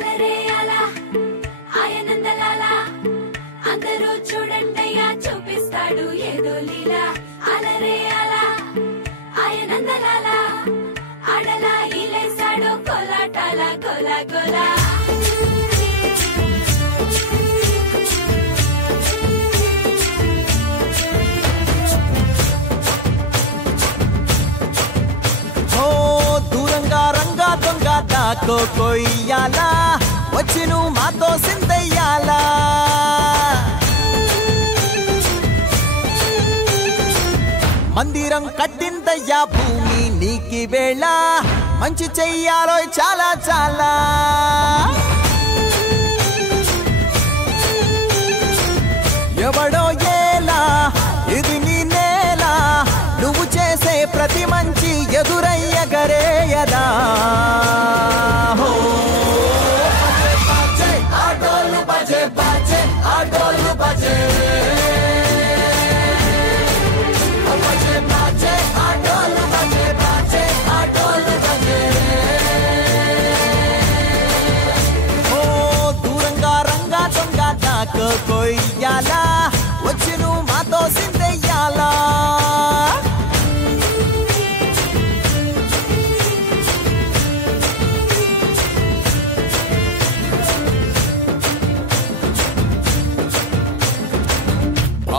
అలరే అలా ఆయనందలాల అందరూ చూడండయ్యా చూపిస్తాడు ఏదో లీలా అలరే అలా ఆయనందలాల ఆడలా ఇలేసాడు కోలాటాల గోలా గోలా దూరంగా రంగా దొంగ దాకో కొయ్యాలా వచ్చి నువ్వు మాతో సిందయ్యాలా మందిరం కట్టిందయ్యా భూమి నీకి వేళ మంచి చెయ్యాలో చాలా చాలా ఎవడో ఏలా ఇది నీ నేల నువ్వు చేసే ప్రతి మంచి ఎదురయ్యగరేయదా ఆటోలు బజే బజే ఆటోలు బజే దూరంగా రంగా దొంగ దాకో కొయ్యాలా వచ్చి నువ్వు మాతో సిందయ్యాలా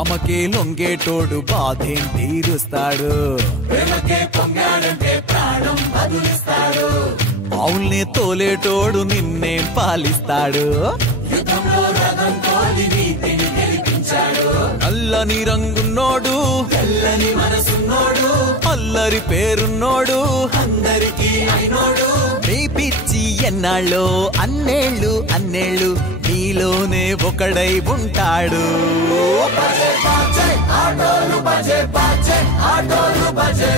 అమ్మకే లొంగేటోడు బాధేం తీరుస్తాడు అవుల్ని తోలేటోడు నిన్నే పాలిస్తాడు నల్లని రంగున్నోడు తెల్లని మనసున్నోడు అల్లరి పేరున్నోడు అందరికీ అయినోడు నీ పిచ్చి ఎన్నాళ్ళో అన్నేళ్ళు అన్నేళ్ళు నీలోనే ఒకడై ఉంటాడు ఆటోలు బజే బజే ఆటోలు బజే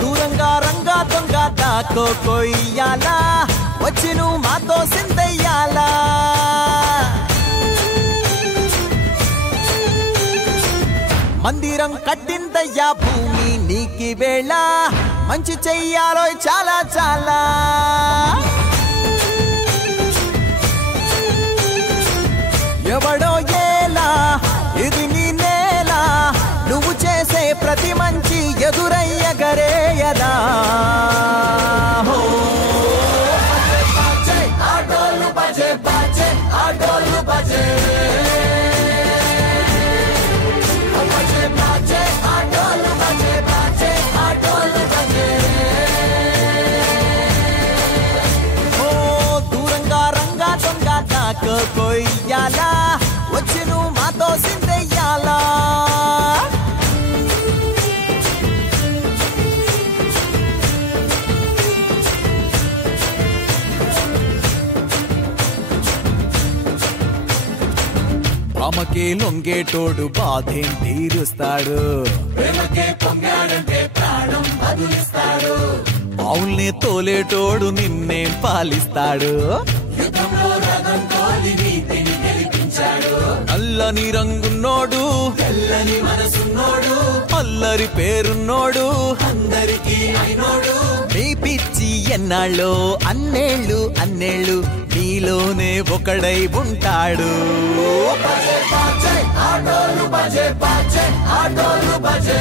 దూరంగా రంగా దొంగ దాకో కొయ్యాలా వచ్చి నువ్వు మాతో సిందయ్యాలా మందిరం కట్టిందయ్యా భూమి నీకి వేళ మంచి చెయ్యాలో చాలా చాలా ఎవడో ఏలా ఇది నీ నేల నువ్వు చేసే ప్రతి మంచి ఎదురయ్యగరేయదా ప్రేమకే లొంగేటోడు బాధేం తీరుస్తాడు ప్రేమకే పొంగాడంటే ప్రాణం బదులిస్తాడు అవుల్ని తోలేటోడు నిన్నేం పాలిస్తాడు యుద్ధంలో రథం తోలి నీతిని గెలిపించాడు నల్లని రంగున్నోడు తెల్లని మనసున్నోడు అల్లరి పేరున్నోడు అందరికీ అయినోడు నీ పిచ్చి ఎన్నాళ్ళో అన్నేళ్ళు నీలోనే ఒకడై ఉంటాడు బజే బాజే ఆటోలు బజే బాజే ఆటోలు బజే